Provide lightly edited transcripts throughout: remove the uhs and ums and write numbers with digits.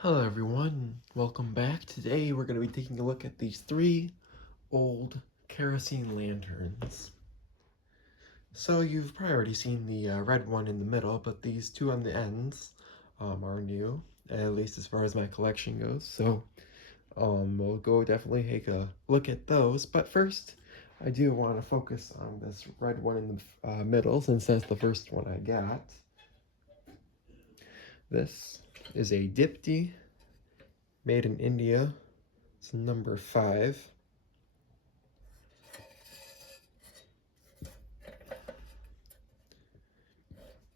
Hello everyone, welcome back. Today we're going to be taking a look at these three old kerosene lanterns. So you've probably already seen the red one in the middle, but these two on the ends are new, at least as far as my collection goes. So we'll go definitely take a look at those, but first I do want to focus on this red one in the middle, since that's the first one I got. This is a Dietz, made in India. It's number 5.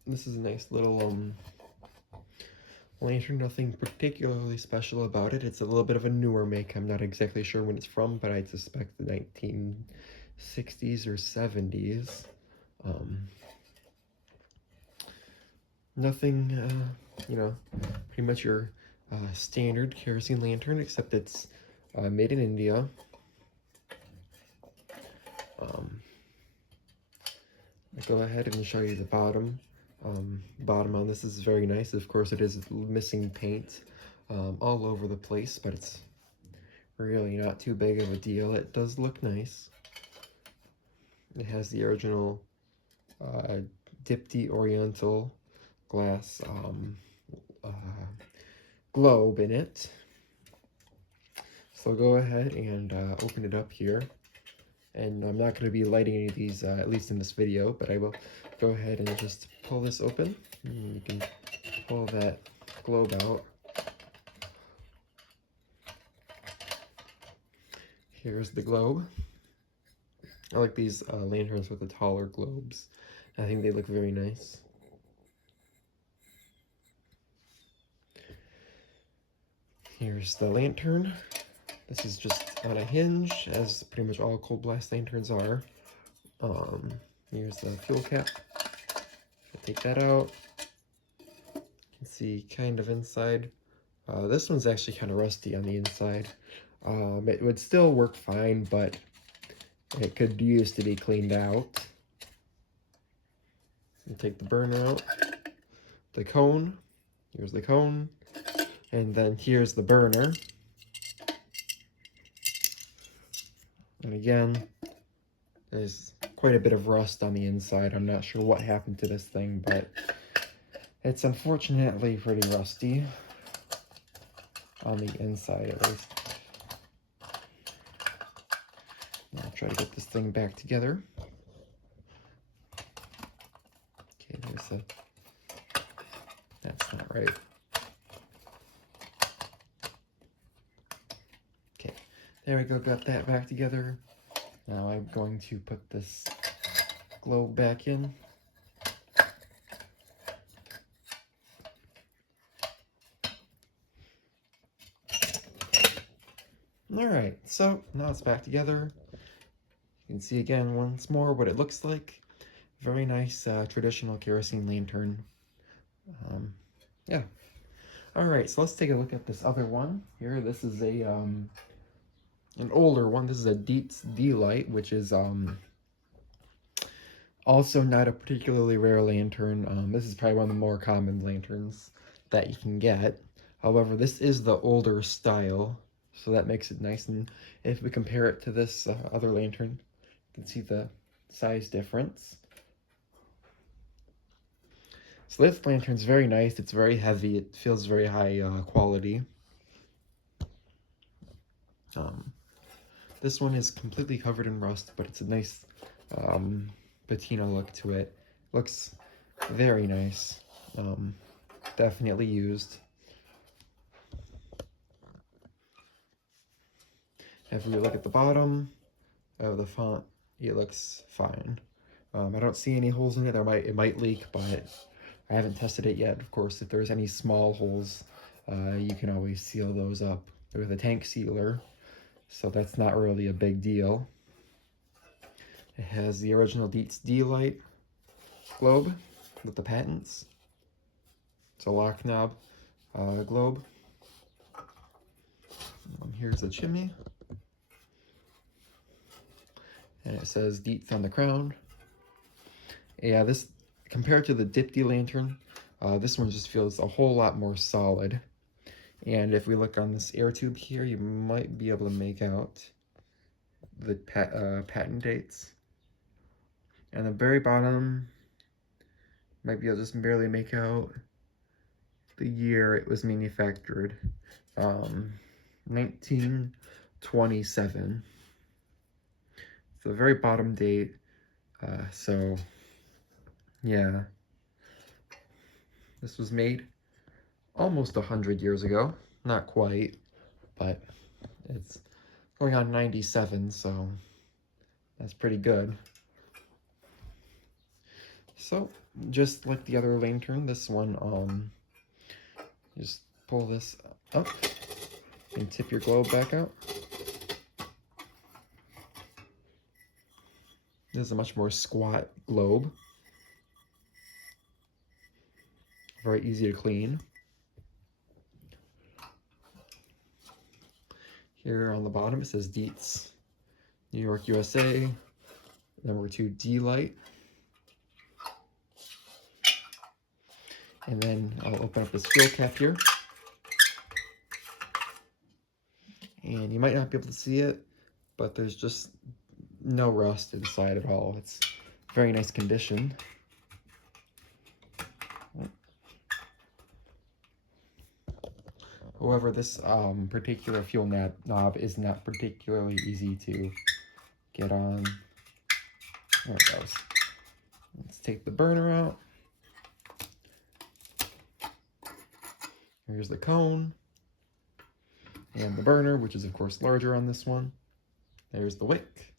This is a nice little lantern, nothing particularly special about it. It's a little bit of a newer make. I'm not exactly sure when it's from, but I suspect the 1960s or 70s. Nothing, pretty much your standard kerosene lantern, except it's made in India. I'll go ahead and show you the bottom. Bottom on this is very nice. Of course, it is missing paint all over the place, but it's really not too big of a deal. It does look nice. It has the original Dietz Oriental glass globe in it. So go ahead and open it up here. And I'm not going to be lighting any of these, at least in this video, but I will go ahead and just pull this open. And you can pull that globe out. Here's the globe. I like these lanterns with the taller globes. I think they look very nice. Here's the lantern. This is just on a hinge, as pretty much all cold blast lanterns are. Here's the fuel cap. I'll take that out. You can see kind of inside. This one's actually kind of rusty on the inside. It would still work fine, but it could use to be cleaned out. And take the burner out. The cone. Here's the cone. And then here's the burner. And again, there's quite a bit of rust on the inside. I'm not sure what happened to this thing, but it's unfortunately pretty rusty on the inside, at least. I'll try to get this thing back together. Okay, that's not right. Okay, there we go, got that back together. Now I'm going to put this globe back in. Alright, so now it's back together. You can see again once more what it looks like. Very nice traditional kerosene lantern. Yeah. Alright, so let's take a look at this other one here. This is a an older one. This is a Dietz D-Light, which is also not a particularly rare lantern. This is probably one of the more common lanterns that you can get. However, this is the older style, so that makes it nice. And if we compare it to this other lantern, you can see the size difference. So this lantern's very nice. It's very heavy. It feels very high quality. This one is completely covered in rust, but it's a nice patina look to it. Looks very nice. Definitely used. If we look at the bottom of the font, it looks fine. I don't see any holes in it. It might leak, but I haven't tested it yet. Of course, if there's any small holes, you can always seal those up with a tank sealer. So that's not really a big deal. It has the original Dietz D-Light globe with the patents. It's a lock knob globe. Here's the chimney. And it says Dietz on the crown. Yeah, this, compared to the Dietz lantern, this one just feels a whole lot more solid. And if we look on this air tube here, you might be able to make out the patent dates. And the very bottom, might be able to just barely make out the year it was manufactured. 1927. It's the very bottom date. So, yeah. This was made almost 100 years ago. Not quite, but it's going on 97, so that's pretty good. So, just like the other lantern, this one, just pull this up and tip your globe back out. This is a much more squat globe. Very easy to clean. Here on the bottom it says Dietz, New York, USA, number 2 D light. And then I'll open up this fuel cap here. And you might not be able to see it, but there's just no rust inside at all. It's very nice condition. However, this particular fuel knob is not particularly easy to get on. There it goes. Let's take the burner out. Here's the cone and the burner, which is of course larger on this one. There's the wick.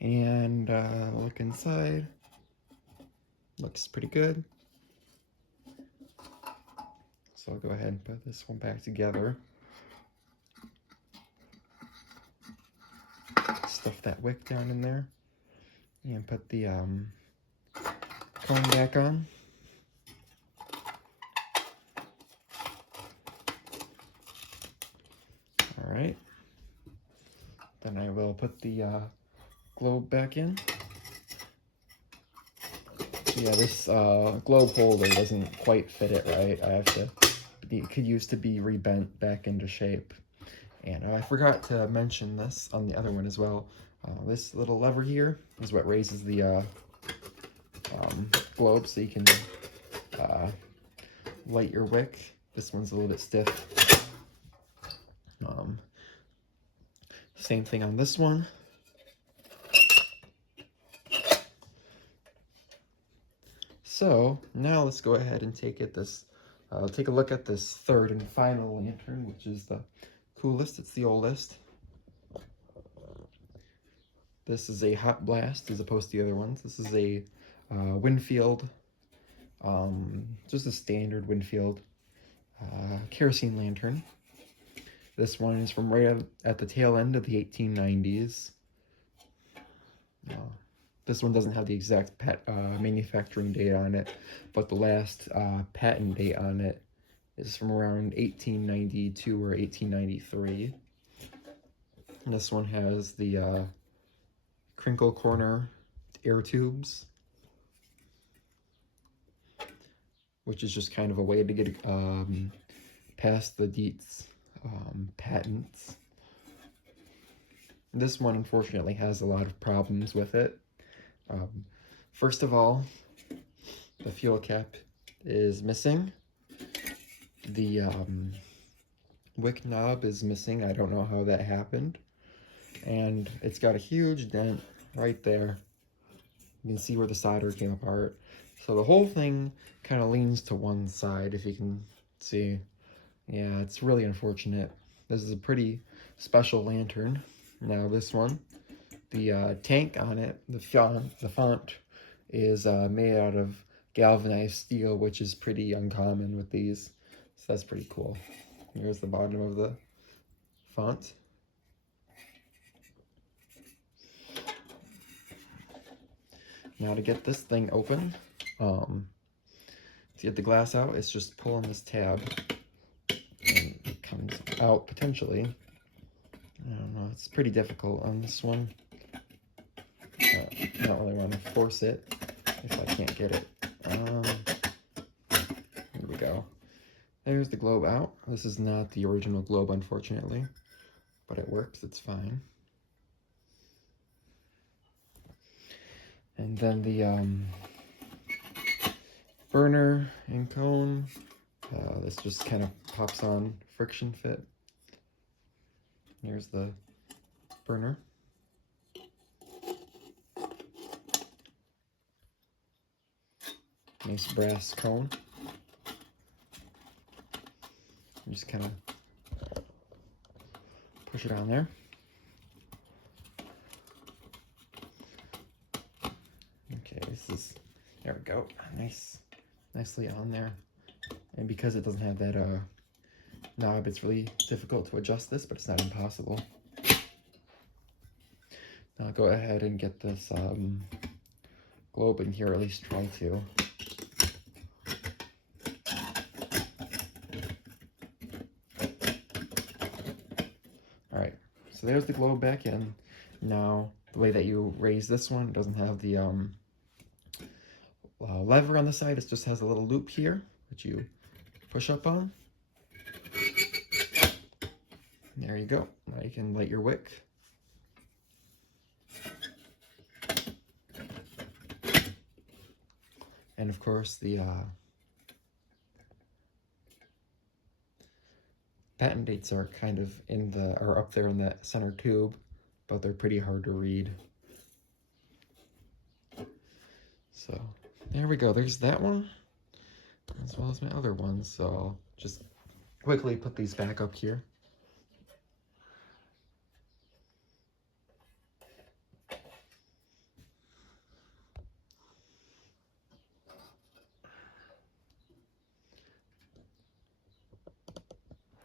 And look inside. Looks pretty good. So I'll go ahead and put this one back together. Stuff that wick down in there. And put the cone back on. Alright. Then I will put the globe back in. Yeah, this globe holder doesn't quite fit it right. I have to, it could use to be rebent back into shape. And I forgot to mention this on the other one as well. This little lever here is what raises the globe so you can light your wick. This one's a little bit stiff. Same thing on this one. So now let's go ahead and take a look at this third and final lantern, which is the coolest. It's the oldest. This is a hot blast as opposed to the other ones. This is a Windfield, just a standard Windfield kerosene lantern. This one is from right at the tail end of the 1890s. This one doesn't have the exact manufacturing date on it, but the last patent date on it is from around 1892 or 1893. And this one has the crinkle corner air tubes, which is just kind of a way to get past the Dietz patents. This one unfortunately has a lot of problems with it. First of all, the fuel cap is missing. The wick knob is missing. I don't know how that happened. And it's got a huge dent right there. You can see where the solder came apart. So the whole thing kind of leans to one side, if you can see. Yeah, it's really unfortunate. This is a pretty special lantern. Now this one, the tank on it, the font is made out of galvanized steel, which is pretty uncommon with these. So that's pretty cool. Here's the bottom of the font. Now to get this thing open, to get the glass out, it's just pulling this tab and it comes out potentially. I don't know, it's pretty difficult on this one. I don't really want to force it if I can't get it Here we go. There's the globe out. This is not the original globe, unfortunately, but it works, it's fine. And then the burner and cone, this just kind of pops on friction fit. Here's the burner. Nice brass cone. Just kind of push it on there. Okay, there we go. Nicely on there. And because it doesn't have that knob, it's really difficult to adjust this, but it's not impossible. Now I'll go ahead and get this globe in here, or at least try to. Alright, so there's the globe back in. Now, the way that you raise this one, it doesn't have the lever on the side, it just has a little loop here that you push up on. There you go. Now you can light your wick. And of course the patent dates are kind of are up there in that center tube, but they're pretty hard to read. So there we go, there's that one, as well as my other ones. So I'll just quickly put these back up here.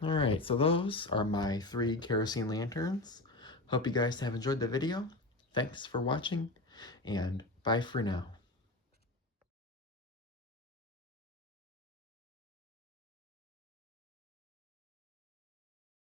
Alright, so those are my 3 kerosene lanterns. Hope you guys have enjoyed the video. Thanks for watching, and bye for now.